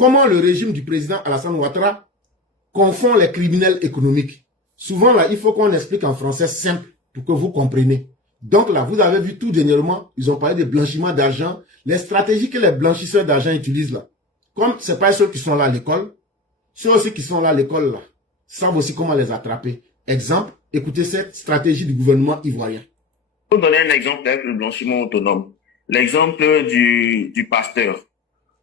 comment le régime du président Alassane Ouattara confond les criminels économiques. Souvent, là, il faut qu'on explique en français simple pour que vous compreniez. Donc là, vous avez vu tout dernièrement, ils ont parlé de blanchiment d'argent, les stratégies que les blanchisseurs d'argent utilisent là. Comme ce n'est pas ceux qui sont là à l'école, ceux aussi qui sont là à l'école là, savent aussi comment les attraper. Exemple, écoutez cette stratégie du gouvernement ivoirien. Pour donner un exemple avec le blanchiment autonome, l'exemple du pasteur.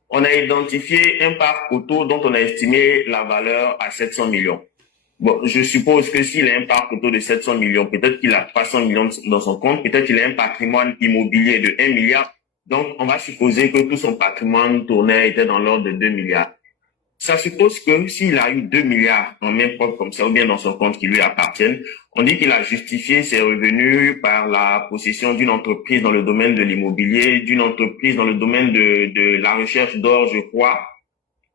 On a identifié un parc auto dont on a estimé la valeur à 700 millions. Bon, je suppose que s'il a un parc auto de 700 millions, peut-être qu'il a 300 millions dans son compte, peut-être qu'il a un patrimoine immobilier de 1 milliard. Donc, on va supposer que tout son patrimoine tournait était dans l'ordre de 2 milliards. Ça suppose que s'il a eu 2 milliards en main propre comme ça, ou bien dans son compte qui lui appartiennent, on dit qu'il a justifié ses revenus par la possession d'une entreprise dans le domaine de l'immobilier, d'une entreprise dans le domaine de la recherche d'or, je crois,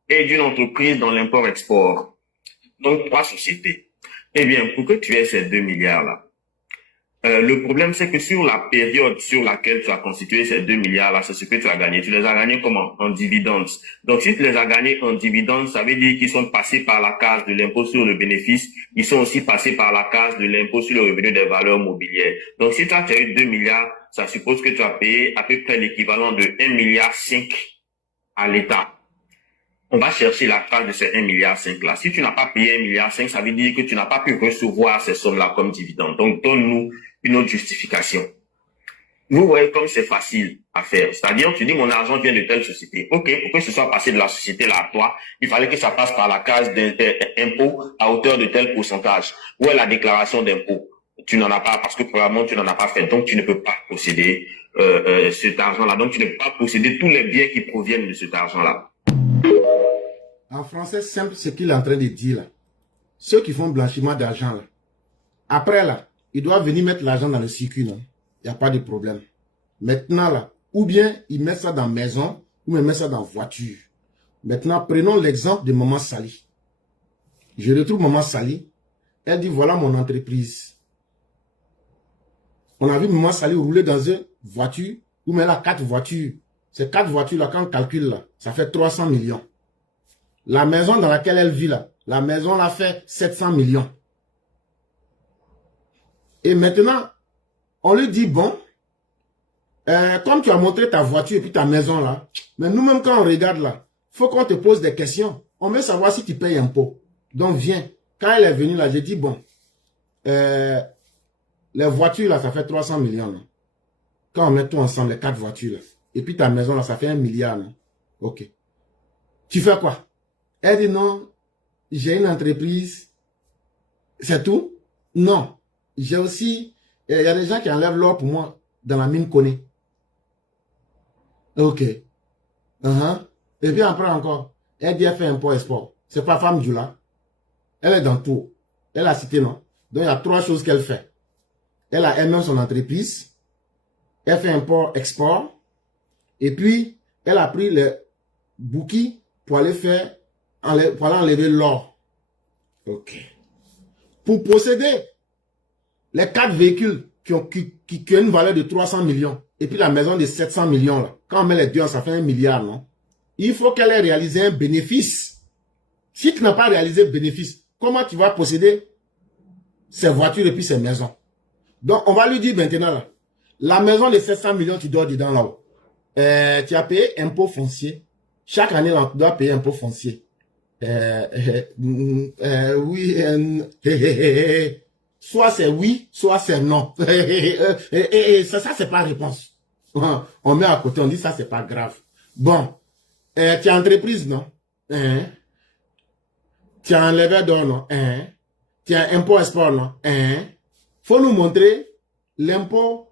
et d'une entreprise dans l'import-export. Donc, 3 sociétés. Eh bien, pour que tu aies ces 2 milliards-là, le problème, c'est que sur la période sur laquelle tu as constitué ces 2 milliards-là, c'est ce que tu as gagné. Tu les as gagnés comment? En dividendes. Donc, si tu les as gagnés en dividendes, ça veut dire qu'ils sont passés par la case de l'impôt sur le bénéfice. Ils sont aussi passés par la case de l'impôt sur le revenu des valeurs mobilières. Donc, si tu as eu 2 milliards, ça suppose que tu as payé à peu près l'équivalent de 1,5 milliard à l'État. On va chercher la trace de ces 1,5 milliard là. Si tu n'as pas payé 1,5 milliard, ça veut dire que tu n'as pas pu recevoir ces sommes-là comme dividendes. Donc, donne-nous une autre justification. Vous voyez comme c'est facile à faire. C'est-à-dire, tu dis, mon argent vient de telle société. OK, pour que ce soit passé de la société là à toi, il fallait que ça passe par la case d'impôt à hauteur de tel pourcentage. Où est la déclaration d'impôt? Tu n'en as pas parce que probablement tu n'en as pas fait. Donc, tu ne peux pas posséder cet argent-là. Donc, tu ne peux pas posséder tous les biens qui proviennent de cet argent-là. En français simple, ce qu'il est en train de dire là. Ceux qui font blanchiment d'argent là. Après là, ils doivent venir mettre l'argent dans le circuit, non? Il n'y a pas de problème. Maintenant là, ou bien ils mettent ça dans maison, ou ils mettent ça dans voiture. Maintenant, prenons l'exemple de Maman Sali. Je retrouve Maman Sali. Elle dit, voilà mon entreprise. On a vu Maman Sali rouler dans une voiture, où elle a 4 voitures. Ces 4 voitures là, quand on calcule là, ça fait 300 millions. La maison dans laquelle elle vit là, la maison là fait 700 millions. Et maintenant, on lui dit, bon, comme tu as montré ta voiture et puis ta maison là, mais nous-mêmes quand on regarde là, faut qu'on te pose des questions. On veut savoir si tu payes impôt. Donc viens. Quand elle est venue là, j'ai dit, bon, les voitures là, ça fait 300 millions. Là. Quand on met tout ensemble, les 4 voitures là, et puis ta maison là, ça fait 1 milliard. Là. Ok. Tu fais quoi? Elle dit non, j'ai une entreprise. C'est tout? Non. J'ai aussi, il y a des gens qui enlèvent l'or pour moi dans la mine Koné. Ok. Et puis après encore, elle dit elle fait import-export. C'est pas femme du là. Elle est dans tout. Elle a cité non. Donc il y a 3 choses qu'elle fait. Elle a elle-même son entreprise. Elle fait import-export. Et puis, elle a pris le bouquet pour aller faire, pour aller enlever l'or. Ok. Pour posséder les 4 véhicules qui ont une valeur de 300 millions, et puis la maison de 700 millions, là, quand on met les deux, ça fait 1 milliard, non? Il faut qu'elle ait réalisé un bénéfice. Si tu n'as pas réalisé bénéfice, comment tu vas posséder ces voitures et puis ces maisons? Donc, on va lui dire maintenant, là, la maison de 700 millions, tu dois dedans là-haut. Tu as payé impôt foncier. Chaque année, là, tu dois payer impôt foncier. Oui, soit c'est oui, soit c'est non. Ça c'est pas réponse. On met à côté, on dit ça c'est pas grave. Bon, tu as entreprise, non? Tu as enlevé d'or, non? Tu as impôt-export, non? Faut nous montrer l'impôt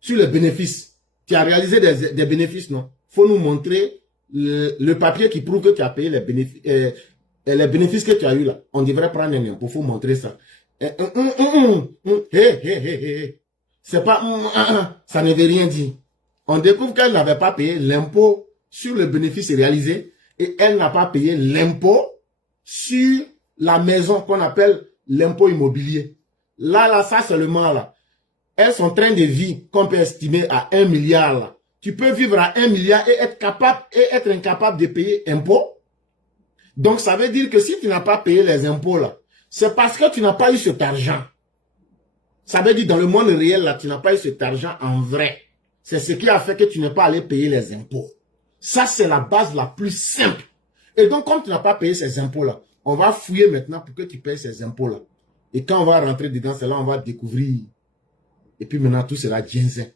sur les bénéfices. Tu as réalisé des bénéfices, non? Faut nous montrer le papier qui prouve que tu as payé les bénéfices que tu as eu là. On devrait prendre un impôt, faut montrer ça. C'est pas ça ne veut rien dire. On découvre qu'elle n'avait pas payé l'impôt sur le bénéfice réalisé et elle n'a pas payé l'impôt sur la maison qu'on appelle l'impôt immobilier. Là, ça seulement là. Elles sont en train de vivre qu'on peut estimer à 1 milliard là. Tu peux vivre à 1 milliard et être incapable de payer impôt. Donc, ça veut dire que si tu n'as pas payé les impôts là, c'est parce que tu n'as pas eu cet argent. Ça veut dire dans le monde réel là, tu n'as pas eu cet argent en vrai. C'est ce qui a fait que tu n'es pas allé payer les impôts. Ça, c'est la base la plus simple. Et donc, comme tu n'as pas payé ces impôts-là, on va fouiller maintenant pour que tu payes ces impôts-là. Et quand on va rentrer dedans, c'est là on va découvrir. Et puis maintenant, tout sera ginseng.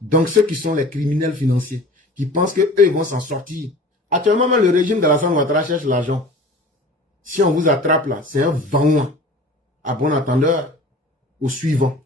Donc, ceux qui sont les criminels financiers, qui pensent qu'eux, ils vont s'en sortir. Actuellement, même le régime de la Ouattara cherche l'argent. Si on vous attrape là, c'est un vent. À bon entendeur, au suivant.